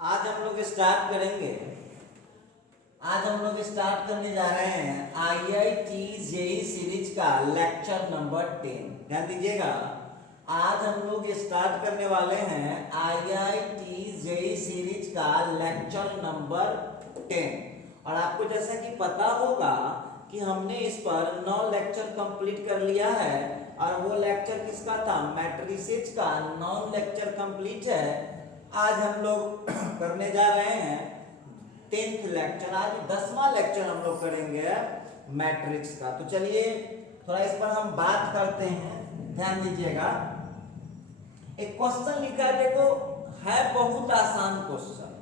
आज हम लोग स्टार्ट करेंगे। आज हम लोग स्टार्ट करने जा रहे हैं आईआईटी जेई सीरीज का लेक्चर नंबर 10। ध्यान दीजिएगा, आज हम लोग स्टार्ट करने वाले हैं आईआईटी जेई सीरीज का लेक्चर नंबर 10। और आपको जैसा कि पता होगा कि हमने इस पर 9 लेक्चर कंप्लीट कर लिया है और वो लेक्चर किसका था, मैट्रिसेस का 9 लेक्चर कंप्लीट है। आज हम लोग करने जा रहे हैं 10th लेक्चर। आज 10वां लेक्चर हम लोग करेंगे मैट्रिक्स का। तो चलिए थोड़ा इस पर हम बात करते हैं, ध्यान दीजिएगा। एक क्वेश्चन लिखा है, देखो, है बहुत आसान क्वेश्चन,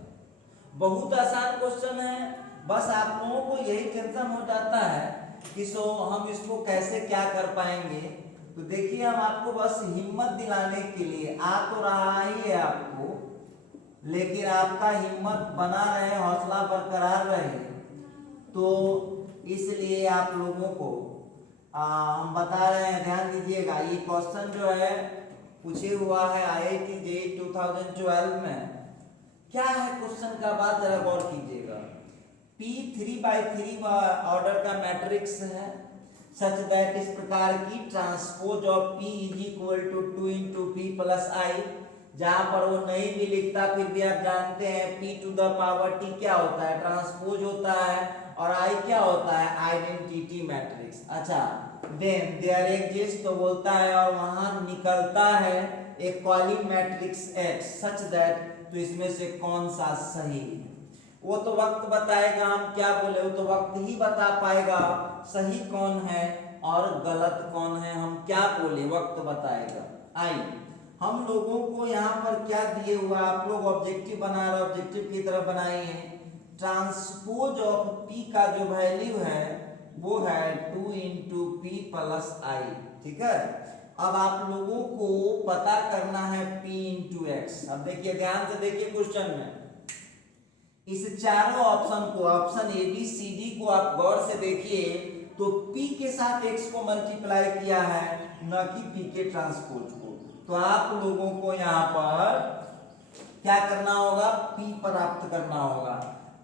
बहुत आसान क्वेश्चन है। बस आप लोगों को यही टेंशन हो जाता है कि हम इसको कैसे क्या कर पाएंगे। तो देखिए, हम आपको बस हिम्मत दिलाने के लिए, आ तो रहा ही है आपको, लेकिन आपका हिम्मत बना रहे, हौसला बरकरार रहे, तो इसलिए आप लोगों को हम बता रहे हैं। ध्यान दीजिएगा, ये क्वेश्चन जो है पूछे हुआ है आईआईटी जेईई 2012 में। क्या है क्वेश्चन का, बात जरा गौर कीजिएगा। P 3/3 ऑर्डर का मैट्रिक्स है, सच दैट इस प्रकार की transpose of P is equal to 2 into P plus I. जहां पर वो नहीं भी लिखता फिर भी आप जानते हैं P to the power T क्या होता है, ट्रांसपोज होता है, और I क्या होता है, आइडेंटिटी मैट्रिक्स। अच्छा, देन देयर एग्जिस्ट, तो बोलता है और वहां निकलता है एक column matrix X such that, तो इसमें से कौन सा सही है वो तो वक्त बताएगा। हम क्या बोले वो तो वक्त ही बता पाएगा सही कौन है और गलत कौन है। हम क्या बोले वक्त बताएगा। आई हम लोगों को यहाँ पर क्या दिए हुआ, आप लोग ऑब्जेक्टिव बना रहे, ऑब्जेक्टिव की तरफ बनाइए। ट्रांसपोज ऑफ P का जो वैल्यू है वो है 2 इंटू P प्लस आई। ठीक है, अब आप लोगों को पता करना है P इंटू एक्स। अब देखिए, ध्यान से देखिए क्वेश्चन में इस चारों ऑप्शन को, option A B C D को आप गौर से देखिए, तो P के साथ x को मल्टीप्लाई किया है, न कि P के ट्रांसपोज को। तो आप लोगों को यहाँ पर क्या करना होगा, P प्राप्त करना होगा।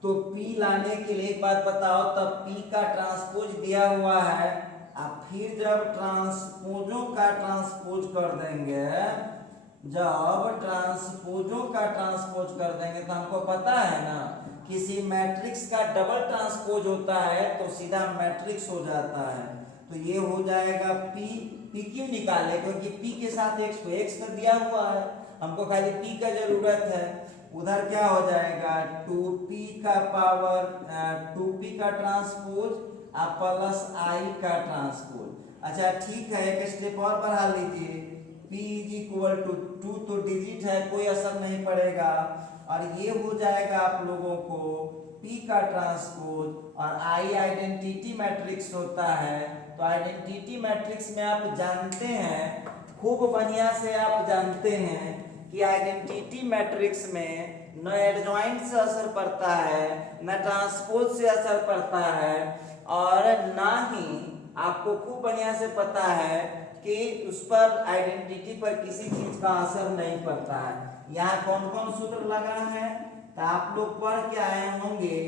तो P लाने के लिए एक बात बताओ, तब P का ट्रांसपोज दिया हुआ है, अब फिर जब ट्रांसपोजों का ट्रांसपोज कर देंगे, जब ट्रांसपोजों का ट्रांसपोज कर देंगे, तो हमको पता है ना किसी मैट्रिक्स का डबल ट्रांसपोज होता है तो सीधा मैट्रिक्स हो जाता है। तो ये हो जाएगा P क्यों निकाले, क्योंकि P के साथ x को x कर दिया हुआ है, हमको खाली P का जरूरत है। उधर क्या हो जाएगा, 2P का पावर 2P का ट्रांसपोज प्लस I का ट्रांसपोज। अच्छा ठीक है, एक स्टेप और बढ़ा लीजिए, P इज इक्वल टू 2, तो डिजिट है, कोई असर नहीं पड़ेगा, और ये हो जाएगा आप लोगों को P का ट्रांसपोज, और I आइडेंटिटी मैट्रिक्स होता है। तो आइडेंटिटी मैट्रिक्स में आप जानते हैं, खूब बढ़िया से आप जानते हैं कि आइडेंटिटी मैट्रिक्स में न एडजॉइंट से असर पड़ता है, न ट्रांसपोज से असर पड़ता है, और ना ही आपको खूब बढ़िया से पता है कि उस पर आइडेंटिटी पर किसी चीज का असर नहीं पड़ता है। यहाँ कौन कौन सूत्र लगा है, तो आप लोग पढ़ के आए होंगे,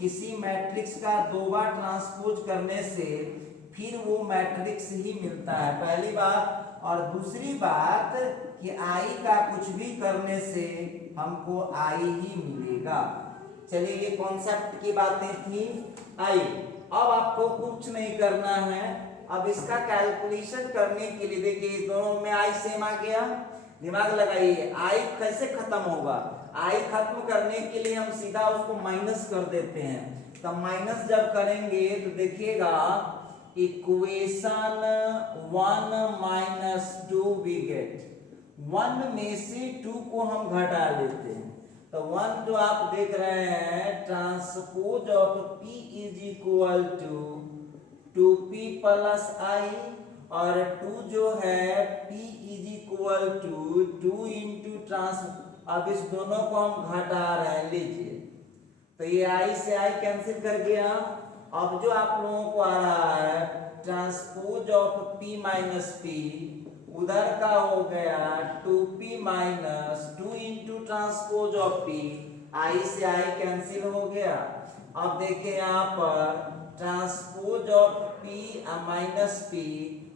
किसी मैट्रिक्स का 2 बार ट्रांसपोज करने से फिर वो मैट्रिक्स ही मिलता है, पहली बात। और दूसरी बात कि I का कुछ भी करने से हमको I ही मिलेगा। चलिए, ये कॉन्सेप्ट की बातें थी। I अब आपको कुछ नहीं करना है, अब इसका कैलकुलेशन करने के लिए देखिए, दोनों में I सेम आ गया, दिमाग लगाइए। I कैसे खत्म होगा, I खत्म करने के लिए हम सीधा उसको माइनस कर देते हैं। तो माइनस जब करेंगे तो देखिएगा इक्वेशन 1 माइनस 2 वी गेट 1 में से 2 को हम घटा लेते हैं। तो 1 जो आप देख रहे हैं, transpose of P is equal to 2P plus I, और 2 जो है P is equal to 2 into trans. अब इस दोनों को हम घटा रहे हैं, लीजिए, तो ये I से I कैंसिल कर गया। अब जो आप लोगों को आ रहा है transpose of P minus P, उधर का हो गया 2P minus 2 into transpose of P, आई से आई कैंसिल हो गया। अब देखिए यहाँ पर transpose of P minus P,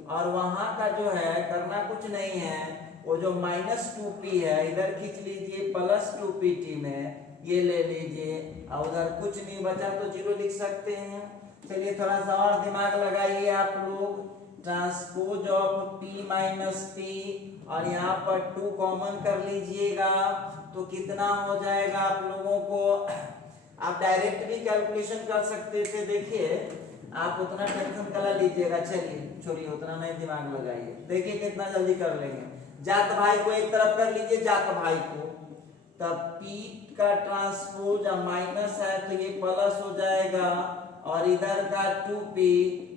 और वहां का जो है करना कुछ नहीं है, वो जो -2p है इधर खींच लीजिए +2pt में, ये ले लीजिए, और उधर कुछ नहीं बचा तो 0 लिख सकते हैं। चलिए थोड़ा सा और दिमाग लगाइए आप लोग। Transpose of P minus P, और यहाँ पर 2 कॉमन कर लीजिएगा तो कितना हो जाएगा आप लोगों को, आप डायरेक्ट भी कैलकुलेशन कर सकते थे। देखिए आप उतना टेंशन करा लीजिएगा, चलिए छोड़िए उतना नहीं दिमाग लगाइए, देखिए कितना जल्दी कर लेंगे। जात भाई को एक तरफ कर लीजिए, जात भाई को, तब P का ट्रांसपोज माइनस है तो ये प्लस हो जाएगा, और इधर का 2p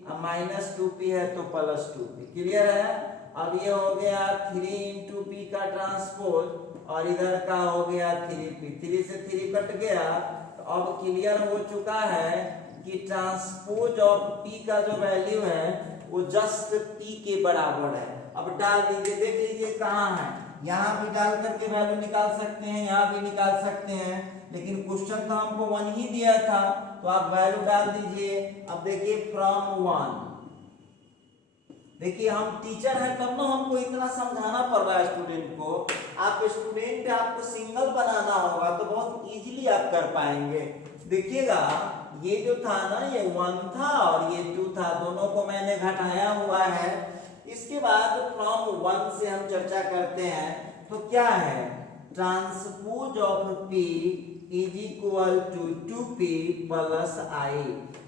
-2p है तो +2p। क्लियर है? अब ये हो गया 3 × p का ट्रांसपोज, और इधर का हो गया 3p, 3 से 3 कट गया। तो अब क्लियर हो चुका है कि ट्रांसपोज ऑफ p का जो वैल्यू है वो जस्ट p के बराबर है। अब डाल दीजिए, देख लीजिए कहाँ है, यहाँ भी डाल करके वैल्यू निकाल सकते हैं, यहाँ भी निकाल सकते हैं, लेकिन क्वेश्चन तो हमको 1 ही दिया था, तो आप वैल्यू डाल दीजिए। अब देखिए फ्रॉम 1, देखिए हम टीचर हैं तब ना हमको इतना समझाना पड़ रहा है स्टूडेंट को। आप स्टूडेंट आपको सिंगल बनाना होगा तो बहुत इजीली आप कर पाएंगे। देखिएगा ये जो था ना, ये 1 था और ये 2 था, दोनों को मैंने घटाया हुआ है। इसके बाद फ्रॉम 1 से हम चर्चा करते हैं, तो क्या है, transpose of P is equal to 2p plus i।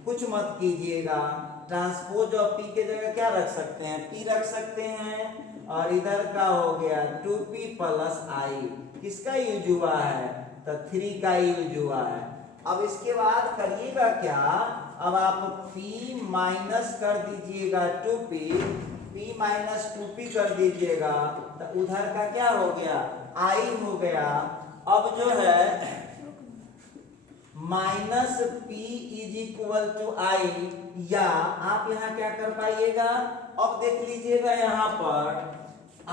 कुछ मत कीजिएगा, ट्रांसपोज ऑफ P के जगह क्या रख सकते हैं, P रख सकते हैं, और इधर का हो गया 2p प्लस i। किसका यूज हुआ है, तो 3 का यूज हुआ है। अब इसके बाद करिएगा क्या, अब आप P माइनस कर दीजिएगा 2p, P माइनस 2p कर दीजिएगा, तो उधर का क्या हो गया, i हो गया। अब जो है minus P is equal to i, या आप यहाँ क्या कर पाइएगा, अब देख लीजिएगा यहाँ पर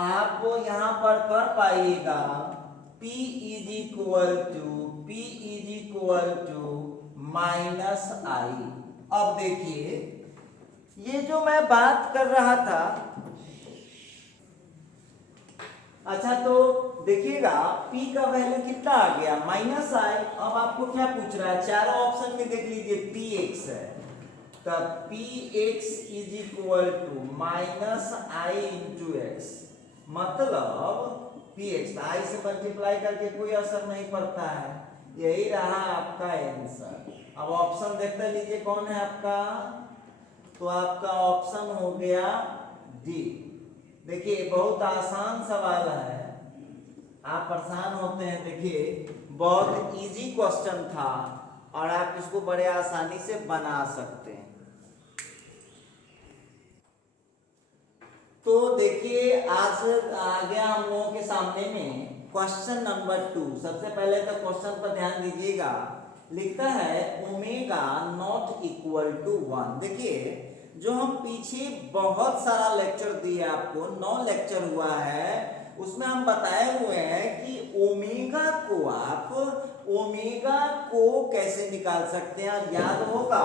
आप यहाँ पर कर पाइएगा P is equal to minus i। अब देखिए ये जो मैं बात कर रहा था, अच्छा तो देखिएगा P का वैल्यू कितना आ गया, -i। अब आपको क्या पूछ रहा है, चारों ऑप्शन में देख लीजिए px है, तब px is equal to -i × x, मतलब px i से मल्टीप्लाई करके कोई असर नहीं पड़ता है। यही रहा आपका आंसर। अब ऑप्शन देखते लीजिए कौन है आपका, तो आपका ऑप्शन हो गया डी। देखिए बहुत आसान सवाल है, आप परेशान होते हैं, देखिए बहुत इजी क्वेश्चन था और आप इसको बड़े आसानी से बना सकते हैं। तो देखिए आज आ गया हम लोगों के सामने में क्वेश्चन नंबर 2। सबसे पहले तो क्वेश्चन पर ध्यान दीजिएगा, लिखता है ओमेगा नॉट इक्वल टू 1। देखिए जो हम पीछे बहुत सारा लेक्चर दिए आपको, 9 लेक्चर हुआ है, उसमें हम बताए हुए हैं कि ओमेगा को आप ओमेगा को कैसे निकाल सकते हैं। याद होगा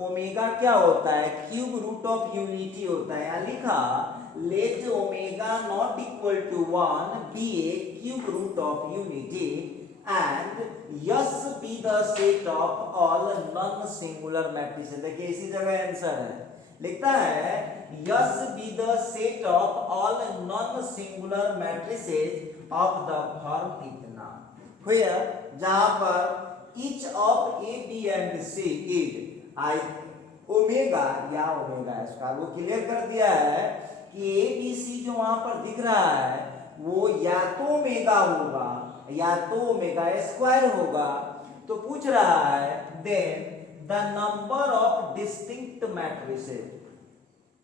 ओमेगा क्या होता है, क्यूब रूट ऑफ यूनिटी होता है। यहाँ लिखा let omega not equal to 1 be a cube root of unity and S be the set of all non singular matrices. देखिए इसी जगह आंसर है, लिखता है S be the set of all non singular matrices of the form इतना clear, जहां पर each of A B and C is i omega या ओमेगा स्क्वायर। वो क्लियर कर दिया है कि ए बी सी जो वहां पर दिख रहा है वो या तो ओमेगा होगा या तो ओमेगा स्क्वायर होगा। तो पूछ रहा है then the number of distinct matrices.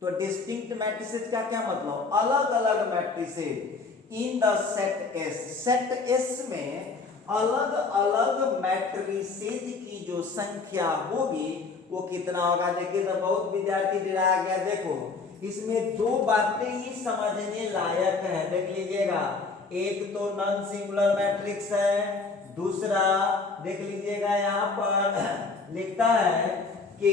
तो डिस्टिंक्ट मैट्रिसेस का क्या मतलब, अलग अलग matrices in the set S. Set S में अलग अलग मैट्रिसेस की जो संख्या होगी वो कितना होगा। देखिए तो बहुत विद्यार्थी डरा गया। देखो इसमें 2 बातें ही समझने लायक है, देख लीजिएगा। एक तो नॉन सिंगुलर मैट्रिक्स है, दूसरा देख लीजिएगा यहाँ पर लिखता है कि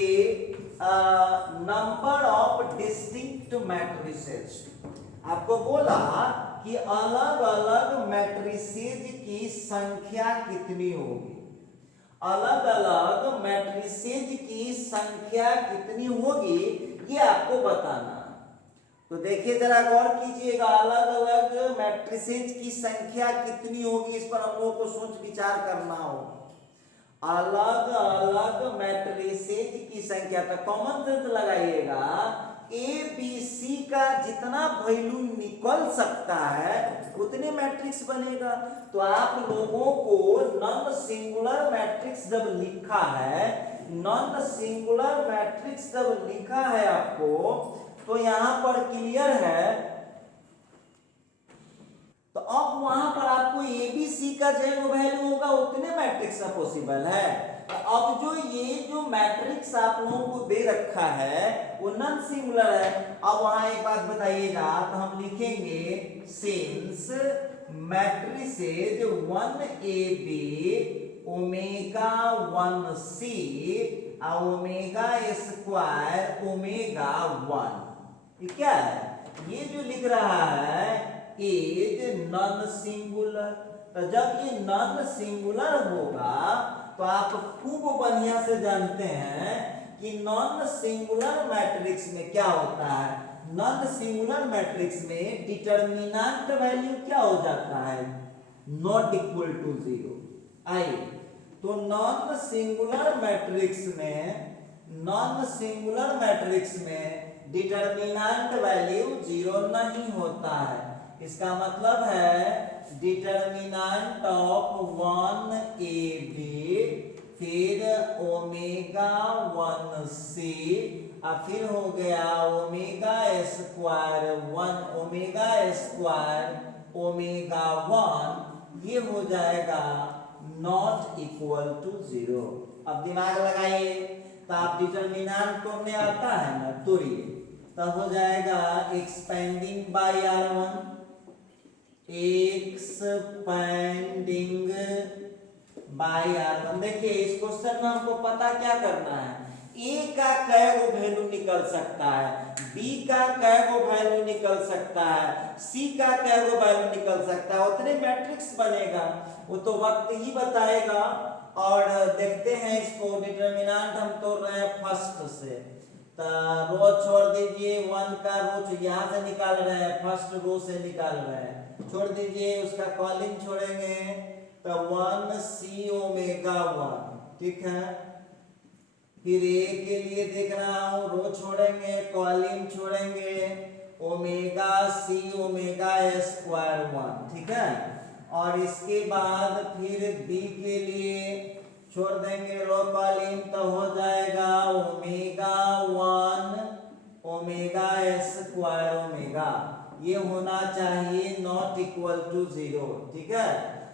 नंबर ऑफ डिस्टिंक्ट मैट्रिसेस, आपको बोला कि अलग अलग मैट्रिसेज की संख्या कितनी होगी, अलग अलग मैट्रिसेज की संख्या कितनी होगी ये आपको बताना। तो देखिए जरा गौर कीजिएगा, अलग अलग मैट्रिसेज की संख्या कितनी होगी, इस पर हम लोगों को सोच विचार करना होगा। अलग अलग मैट्रिसेज की संख्या, तो कॉमन सेंस लगाइएगा, ए बी सी का जितना वैल्यू निकल सकता है उतने मैट्रिक्स बनेगा। तो आप लोगों को नॉन सिंगुलर मैट्रिक्स जब लिखा है, नॉन सिंगुलर मैट्रिक्स जब लिखा है आपको, तो यहां पर क्लियर है, तो अब वहां पर आपको एबीसी का जो वैल्यू होगा उतने मैट्रिक्स का पॉसिबल है। तो अब जो मैट्रिक्स आप लोगों को दे रखा है वो नॉन सिंगुलर है। अब वहां एक बात बताइएगा, तो हम लिखेंगे since matrices 1ab omega 1c omega square omega 1, क्या है ये जो लिख रहा है इज नॉन सिंगुलर। तो जब ये नॉन सिंगुलर होगा तो आप खूब बढ़िया से जानते हैं कि नॉन सिंगुलर मैट्रिक्स में क्या होता है, नॉन सिंगुलर मैट्रिक्स में डिटरमिनेंट वैल्यू क्या हो जाता है, नॉट इक्वल टू 0। आइए, तो नॉन सिंगुलर मैट्रिक्स में डिटरमिनेंट वैल्यू 0 नहीं होता है। इसका मतलब है डिटरमिनेंट ऑफ 1ab फिर ओमेगा 1c और फिर हो गया omega square 1 omega square omega 1, ये हो जाएगा नॉट इक्वल टू 0। अब दिमाग लगाइए, तो आप डिटरमिनेंट तोड़ने आता है ना, तोड़िए, तब हो जाएगा expanding bye R1, expanding bye R1। देखिए इस क्वेश्चन में हमको पता क्या करना है, ए का कै गो वैल्यू निकल सकता है, बी का कै गो वैल्यू निकल सकता है, सी का कै गो वैल्यू निकल सकता है, उतने मैट्रिक्स बनेगा, वो तो वक्त ही बताएगा। और देखते हैं इसको, डिटरमिनेंट हम तोड़ रहे हैं फर्स्ट से, तो रो छोड़ दीजिए, 1 का रो यहाँ से निकाल रहे हैं, फर्स्ट रो से निकाल रहे हैं, छोड़ दीजिए, उसका कॉलिंग छोड़ेंगे तो 1c ओमेगा 1, ठीक है। फिर ए के लिए देख रहा हूँ, रो छोड़ेंगे, कॉलिंग छोड़ेंगे, ओमेगा सी ओमेगा स्क्वायर 1, ठीक है। और इसके बाद फिर बी के लिए छोड़ देंगे रो कॉलिंग, तो हो जाएगा ओमेगा 1 ओमेगा स्क्वायर ओमेगा, ये होना चाहिए नॉट इक्वल टू 0, ठीक है।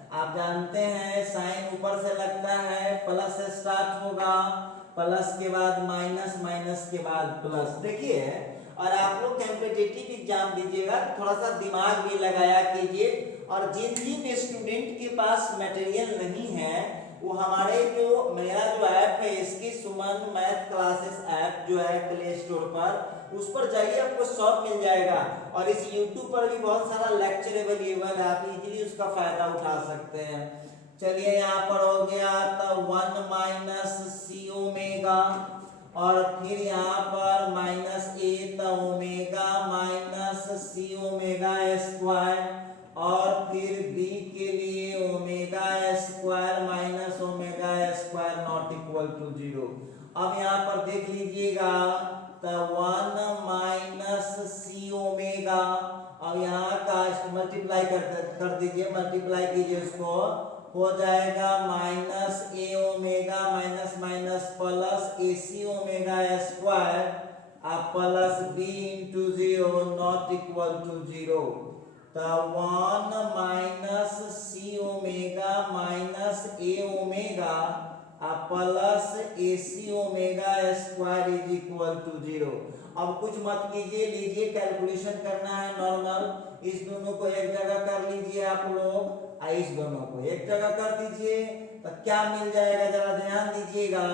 आप जानते हैं साइन ऊपर से लगता है, प्लस से स्टार्ट होगा, प्लस के बाद माइनस, माइनस के बाद प्लस। देखिए, और आप लोग कॉम्पिटिटिव एग्जाम दीजिएगा, थोड़ा सा दिमाग भी लगाया कीजिए। और जिन जिन स्टूडेंट के पास मटेरियल नहीं है, वो हमारे मेरा जो ऐप है, इसकी सुमन मैथ क्लासेस ऐप जो है प्ले स्टोर पर, उस पर जाइए, आपको सब मिल जाएगा। और इस यूट्यूब पर भी बहुत सारा लेक्चर अवेलेबल है, आप इजीली उसका फायदा उठा सकते हैं। चलिए यहाँ पर हो गया, तो 1 माइनस सी ओमेगा, और फिर यहाँ पर माइनस ए, तो omega minus C omega square, और फिर बी के लिए omega square minus omega square not equal to 0। अब यहाँ पर देख लीजिएगा, तो 1 माइनस सी ओमेगा, अब यहाँ का मल्टीप्लाई कर दीजिए, मल्टीप्लाई कीजिए उसको, हो जाएगा minus A omega minus minus plus A C omega square plus B into 0 not equal to 0। तो 1 minus C omega minus A omega plus AC omega square is equal to 0। अब कुछ मत कीजिए, लीजिए कैलकुलेशन करना है नॉर्मल। इस दोनों को एक जगह कर लीजिए आप लोग, इस दोनों को एक जगह कर दीजिए, तो क्या मिल जाएगा जरा ध्यान दीजिएगा।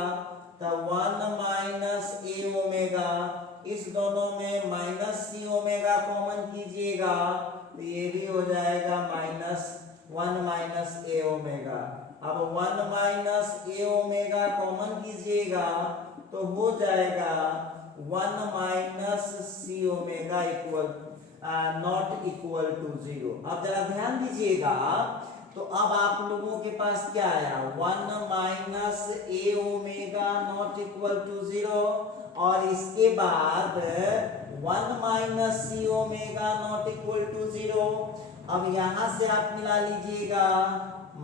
तो 1 माइनस ए ओमेगा, इस दोनों में माइनस सी ओमेगा कॉमन कीजिएगा, तो ये भी हो जाएगा -1 माइनस ए ओमेगा। अब 1 माइनस ए ओमेगा कॉमन कीजिएगा तो हो जाएगा 1 minus C omega equal not equal to 0। अब जरा ध्यान दीजिएगा, तो अब आप लोगों के पास क्या आया, 1 minus A omega not equal to 0, और इसके बाद 1 minus C omega not equal to 0। अब यहां से आप मिला लीजिएगा,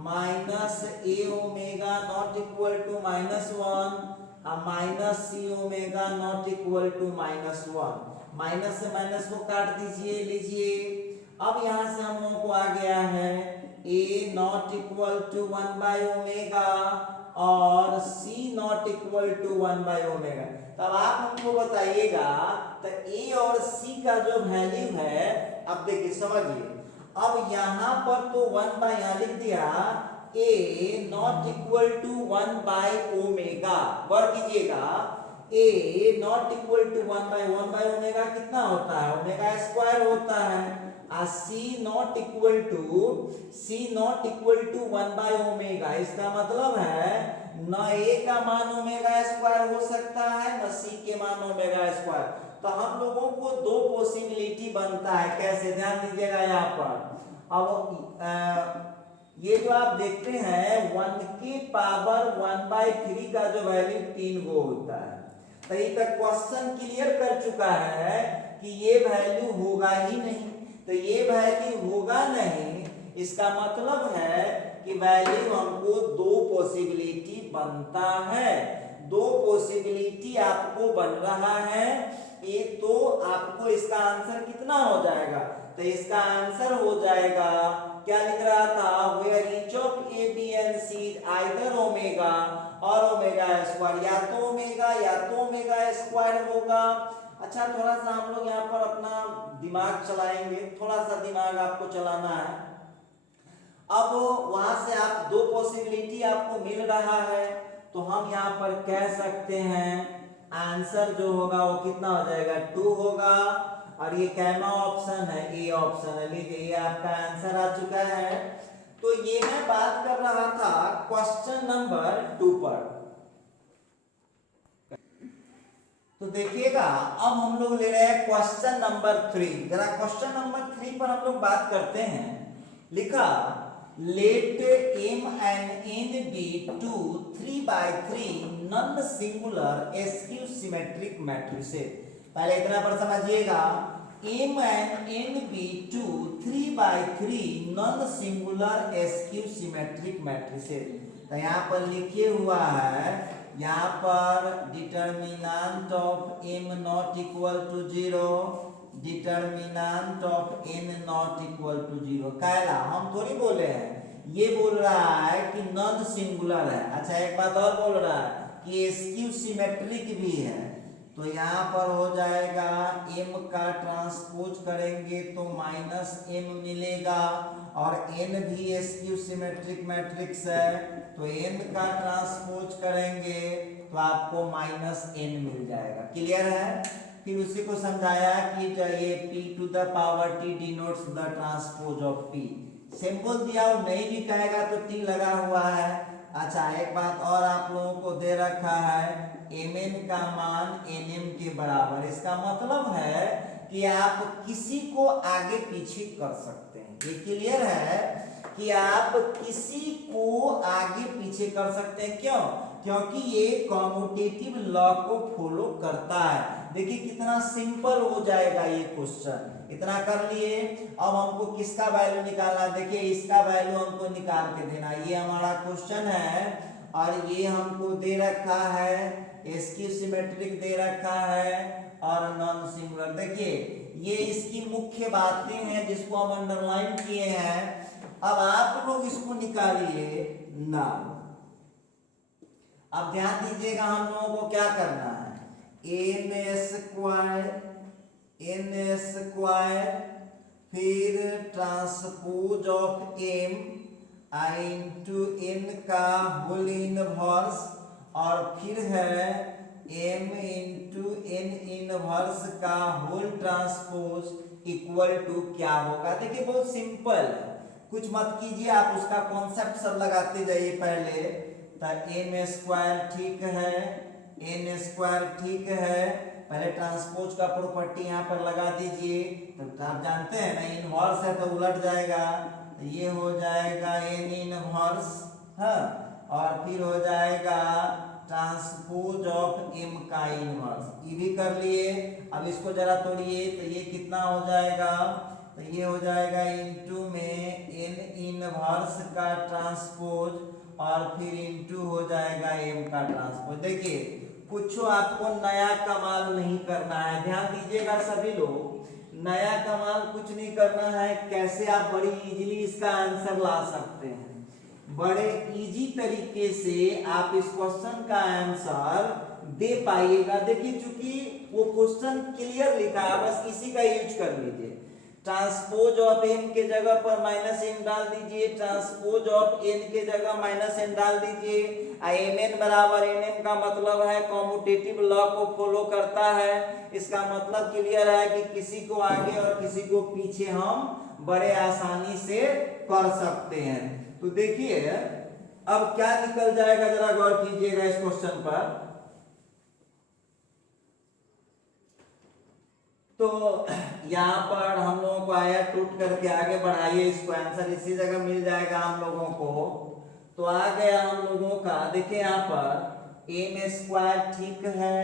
minus A omega not equal to -1, अब minus C omega not equal to -1, minus से माइनस को काट दीजिए, लीजिए। अब यहां से हम लोगों को आ गया है a naught equal to 1 by omega और c naught equal to 1 by omega. तब आप हमको बताइएगा, तो ए और सी का जो वैल्यू है, अब देखिए समझिए, अब यहां पर तो 1 बाय यहां लिख दिया, a naught equal to 1 by omega, work कीजिएगा, a naught equal to 1 by omega कितना होता है, ओमेगा स्क्वायर होता है। C naught equal to 1 by omega, इसका मतलब है न ए का मान ओमेगा स्क्वायर हो सकता है, न सी के मान ओमेगा स्क्वायर। तो हम लोगों को दो पॉसिबिलिटी बनता है, कैसे, ध्यान दीजिएगा यहाँ पर। अब ये जो आप देखते हैं 1 की पावर 1/3 का जो वैल्यू 3 गो होता है, तो ये तक क्वेश्चन क्लियर कर चुका है कि ये वैल्यू होगा ही नहीं। तो ये वैल्यू होगा नहीं, इसका मतलब है कि वैल्यू हमको दो पॉसिबिलिटी बनता है, दो पॉसिबिलिटी आपको बन रहा है। एक तो आपको इसका आंसर कितना हो जाएगा, तो इसका आंसर हो जाएगा, क्या लिख रहा था, where each of A, B and C is either omega और ओमेगा स्क्वायर, या तो ओमेगा स्क्वायर होगा। अच्छा, थोड़ा सा हम लोग यहाँ पर अपना दिमाग चलाएंगे, थोड़ा सा दिमाग आपको चलाना है। अब वहां से आप दो पॉसिबिलिटी आपको मिल रहा है, तो हम यहाँ पर कह सकते हैं आंसर जो होगा वो कितना हो जाएगा, 2 होगा। और ये कैमा ऑप्शन है, ए ऑप्शन है, लीजिए ये आपका आंसर आ चुका है। तो ये मैं बात कर रहा था क्वेश्चन नंबर 2 पर। तो देखिएगा, अब हम लोग ले रहे हैं क्वेश्चन नंबर 3। जरा क्वेश्चन नंबर 3 पर हम लोग बात करते हैं। लिखा, लेट m and n be 2 3x3 non singular skew symmetric matrices. पहले इतना पर समझिएगा, m and n be 2 3x3 non singular skew symmetric matrices. तो यहाँ पर लिखे हुआ है, यहाँ पर determinant of m not equal to 0, determinant of n not equal to 0। कहला हम थोड़ी बोले हैं, ये बोल रहा है कि नॉन सिंगुलर है। अच्छा, एक बात और बोल रहा है कि स्क्यू सिमेट्रिक भी है। तो यहाँ पर हो जाएगा m का ट्रांसपोज करेंगे तो -m मिलेगा, और n भी स्क्यू सिमेट्रिक मैट्रिक्स है, तो n का ट्रांसपोज करेंगे तो आपको -n मिल जाएगा। क्लियर है? फिर उसी को समझाया कि ये p to the power t denotes the transpose of p। Simple दिया, वो नहीं भी कहेगा तो t लगा हुआ है। अच्छा, एक बात और आप लोगों को दे रखा है, mn का मान nm के बराबर। इसका मतलब है कि आप किसी को आगे पीछे कर सकते हैं। ये क्लियर है कि आप किसी को आगे पीछे कर सकते हैं। क्यों? क्योंकि ये कॉम्यूटेटिव लॉ को फॉलो करता है। देखिए कितना सिंपल हो जाएगा ये क्वेश्चन। इतना कर लिए, अब हमको किसका वैल्यू निकालना, देखिए इसका वैल्यू हमको निकाल के देना। ये हमारा क्वेश्चन है और ये हमको दे रखा है, स्क्यू सिमेट्रिक दे रखा है और नॉन सिंगुलर। देखिए ये इसकी मुख्य बातें हैं जिसको हम अंडरलाइन किए हैं। अब आप लोग इसको निकालिए ना। अब ध्यान दीजिएगा, हम लोगों को क्या करना है, एन स्क्वायर फिर transpose of M into N का होल इनवर्स और फिर है एम इंटू एन इनवर्स का होल ट्रांसपोज इक्वल टू क्या होगा। देखिए बहुत सिंपल है, कुछ मत कीजिए, आप उसका कॉन्सेप्ट सब लगाते जाइए। पहले तो एम स्क्वायर ठीक है, एन स्क्वायर ठीक है, पहले ट्रांसपोज का प्रॉपर्टी यहाँ पर लगा दीजिए। तो आप जानते हैं ना, इनवर्स है तो उलट जाएगा, तो ये हो जाएगा एन इनवर्स, हाँ, और फिर हो जाएगा ट्रांसपोज ऑफ एम का इनवर्स, ये भी कर लिए। अब इसको जरा तोड़िए, तो ये कितना हो जाएगा, तो ये हो जाएगा इनटू में एन इनवर्स का ट्रांसपोज और फिर इनटू हो जाएगा एम का ट्रांसपोज। देखिए कुछ आपको नया कमाल नहीं करना है, ध्यान दीजिएगा सभी लोग, नया कमाल कुछ नहीं करना है। कैसे आप बड़ी इजीली इसका आंसर ला सकते हैं, बड़े इजी तरीके से आप इस क्वेश्चन का आंसर दे पाइएगा। देखिए चूंकि वो क्वेश्चन क्लियर लिखा है, बस इसी का यूज कर लीजिए। ट्रांसपोज ऑफ एम के जगह पर माइनस एम डाल दीजिए, ट्रांसपोज ऑफ एन के जगह माइनस एन डाल दीजिए। एम एन बराबर एन एम का मतलब है कॉम्यूटेटिव लॉ को फॉलो करता है। इसका मतलब क्लियर है कि किसी को आगे और किसी को पीछे हम बड़े आसानी से कर सकते हैं। तो देखिए अब क्या निकल जाएगा, जरा गौर कीजिएगा इस क्वेश्चन पर। तो यहाँ पर हम लोगों को आया, टूट करके आगे बढ़ाइए इसको, आंसर इसी जगह मिल जाएगा हम लोगों को। तो आ गया हम लोगों का, देखिए यहाँ पर एम स्क्वायर ठीक है,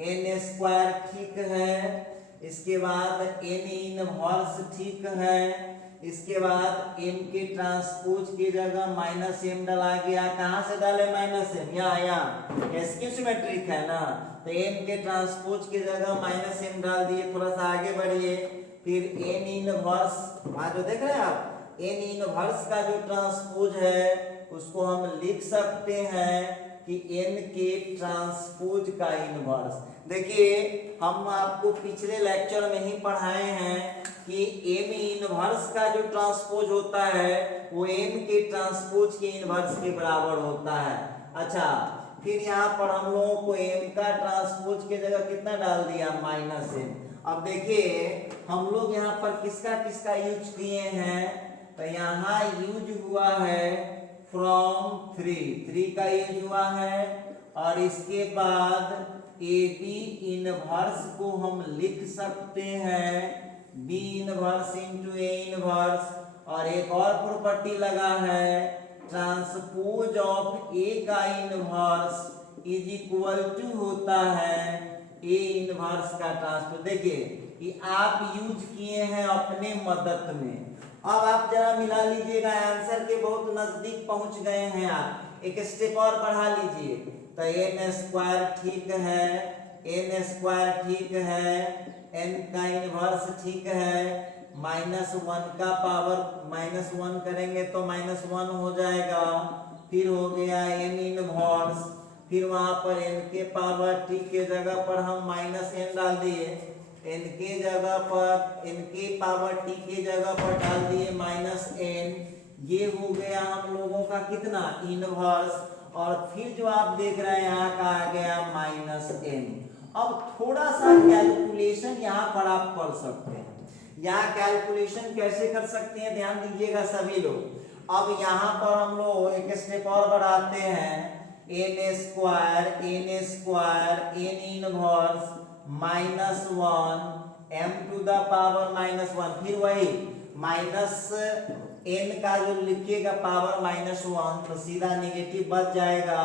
एन स्क्वायर ठीक है, इसके बाद एन इनवर्स ठीक है, इसके बाद एम के ट्रांसपोज की जगह माइनस एम डाला गया। कहाँ से डाले माइनस एम, यहाँ इसकी सिमेट्रिक है ना, तो एम के ट्रांसपोज की जगह माइनस एम डाल दिए। थोड़ा सा आगे बढ़िए, फिर एन इनवर्स, जो देख रहे हैं आप, एन इनवर्स का जो ट्रांसपोज है उसको हम लिख सकते हैं कि एन के ट्रांसपोज का इनवर्स। देखिए हम आपको पिछले लेक्चर में ही पढ़ाए हैं कि एम इनवर्स का जो ट्रांसपोज होता है वो एम के ट्रांसपोज के इनवर्स के बराबर होता है। अच्छा, फिर यहाँ पर हम लोगों को एम का ट्रांसपोज के जगह कितना डाल दिया, माइनस एम। अब देखिए हम लोग यहाँ पर किसका किसका यूज किए हैं, तो यहाँ यूज हुआ है फ्रॉम थ्री का यूज हुआ है, और इसके बाद ए बी इनवर्स को हम लिख सकते हैं B inverse into A inverse, और एक और प्रॉपर्टी लगा है ट्रांसपोज ऑफ ए का इनवर्स इज इक्वल टू होता है ए इनवर्स का ट्रांसपोज। देखिए कि आप यूज किए हैं अपने मदद में। अब आप जरा मिला लीजिएगा, आंसर के बहुत नजदीक पहुंच गए हैं आप, एक स्टेप और बढ़ा लीजिए। तो एन स्क्वायर ठीक है, एन स्क्वायर ठीक है, एन का इनवर्स ठीक है, माइनस वन का पावर माइनस वन करेंगे तो माइनस वन हो जाएगा, फिर हो गया एन इनवर्स, फिर वहां पर एन के पावर टी के जगह पर हम माइनस एन डाल दिए, एन के जगह पर एन के पावर टी के जगह पर डाल दिए माइनस एन। ये हो गया हम लोगों का कितना, इनवर्स, और फिर जो आप देख रहे हैं यहाँ का आ गया माइनस एन। अब थोड़ा सा कैलकुलेशन यहाँ पर आप कर सकते हैं। यहाँ कैलकुलेशन कैसे कर सकते हैं, ध्यान दीजिएगा सभी लोग। अब यहाँ पर हम लोग एक स्टेप और बढ़ाते हैं, N square N inverse minus one M to the power minus one, फिर वही माइनस एन का जो लिखिएगा पावर माइनस वन, तो सीधा निगेटिव बच जाएगा,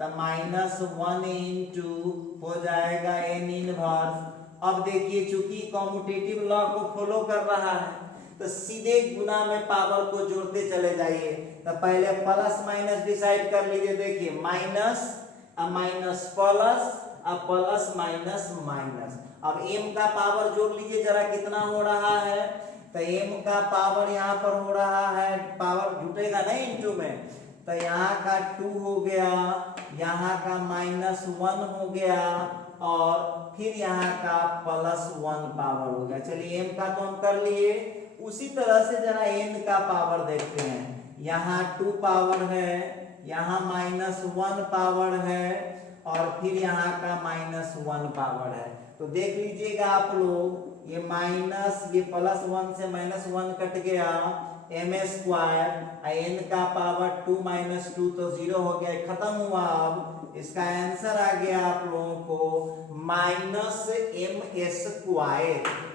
तो माइनस वन इंटू हो जाएगा एन इनवर्स। अब देखिए चूंकि कॉम्यूटेटिव लॉ को फॉलो कर रहा है तो सीधे गुना में पावर को जोड़ते चले जाइए। तो पहले प्लस माइनस डिसाइड कर लीजिए। देखिए माइनस अब माइनस प्लस, अब प्लस माइनस माइनस। अब m का पावर जोड़ लीजिए जरा कितना हो रहा है, तो m का पावर यहाँ पर हो रहा है, पावर जुटेगा नहीं इंटू में, तो यहाँ का 2 हो गया, यहाँ का -1 हो गया और फिर यहाँ का +1 पावर हो गया। चलिए m का तो हम कर लिए, उसी तरह से जरा n का पावर देखते हैं। यहाँ 2 पावर है, यहाँ -1 पावर है और फिर यहाँ का -1 पावर है। तो देख लीजिएगा आप लोग, ये माइनस ये +1 से -1 कट गया, m² n का पावर 2 - 2 तो 0 हो गया, खत्म हुआ। अब इसका आंसर आ गया आप लोगों को -m²।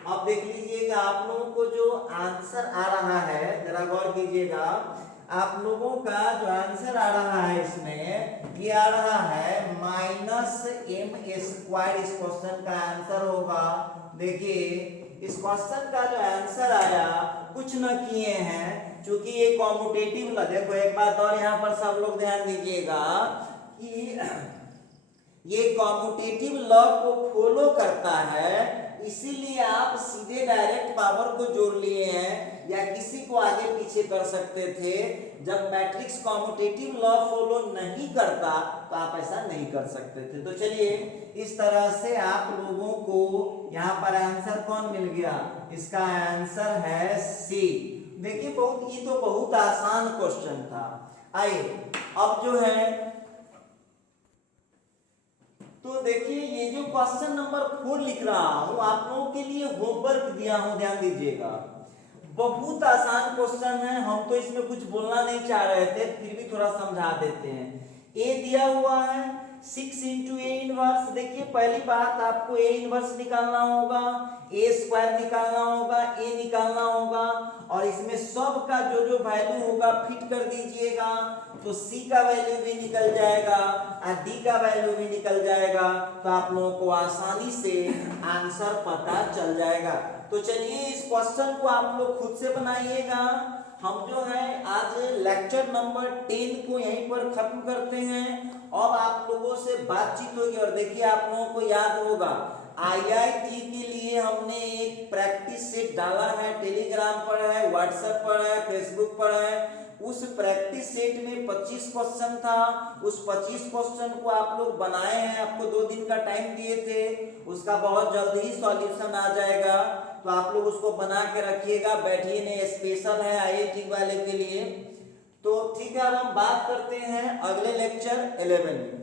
अब देख लीजिएगा आप लोगों को जो आंसर आ रहा है, जरा गौर कीजिएगा, आप लोगों का जो आंसर आ रहा है इसमें, ये आ रहा है -m²। इस क्वेश्चन का आंसर होगा। देखिए इस क्वेश्चन का जो आंसर आया, कुछ न किए हैं, क्योंकि ये कॉम्यूटेटिव लॉ। देखो एक बात और यहाँ पर सब लोग ध्यान दीजिएगा कि ये कॉम्यूटेटिव लॉ को फॉलो करता है, इसीलिए आप सीधे डायरेक्ट पावर को जोड़ लिए हैं या किसी को आगे पीछे कर सकते थे। जब मैट्रिक्स कॉम्यूटेटिव लॉ फॉलो नहीं करता तो आप ऐसा नहीं कर सकते थे। तो चलिए इस तरह से आप लोगों को यहाँ पर आंसर कौन मिल गया, इसका आंसर है सी। देखिए बहुत, ये तो बहुत आसान क्वेश्चन था। आइए अब जो है, तो देखिए ये जो क्वेश्चन नंबर 4 लिख रहा हूं, आप लोगों के लिए होमवर्क दिया हूं, ध्यान दीजिएगा। बहुत आसान क्वेश्चन है, हम तो इसमें कुछ बोलना नहीं चाह रहे थे, फिर भी थोड़ा समझा देते हैं। ए दिया हुआ है 6 × A−1। देखिए पहली बात, आपको A−1 निकालना होगा, A² निकालना होगा, A निकालना होगा और इसमें सब का जो जो वैल्यू होगा फिट कर दीजिएगा। तो C का वैल्यू भी निकल जाएगा और D का वैल्यू भी निकल जाएगा। तो आप लोगों को आसानी से आंसर पता चल जाएगा। तो चलिए इस क्वेश्चन को आप लोग खुद से बनाइएगा। हम जो है आज लेक्चर नंबर 10 को यहीं पर खत्म करते हैं। अब आप लोगों से बातचीत होगी और देखिए आप लोगों को याद होगा, IIT के लिए हमने एक प्रैक्टिस सेट डाला है, टेलीग्राम पर है, व्हाट्सएप पर है, फेसबुक पर है। उस प्रैक्टिस सेट में 25 क्वेश्चन था। उस 25 क्वेश्चन को आप लोग बनाए हैं, आपको 2 दिन का टाइम दिए थे, उसका बहुत जल्द ही सॉल्यूशन आ जाएगा। तो आप लोग उसको बना के रखिएगा, बैठिए नहीं, स्पेशल है IIT वाले के लिए। तो ठीक है, अब हम बात करते हैं अगले लेक्चर 11 में।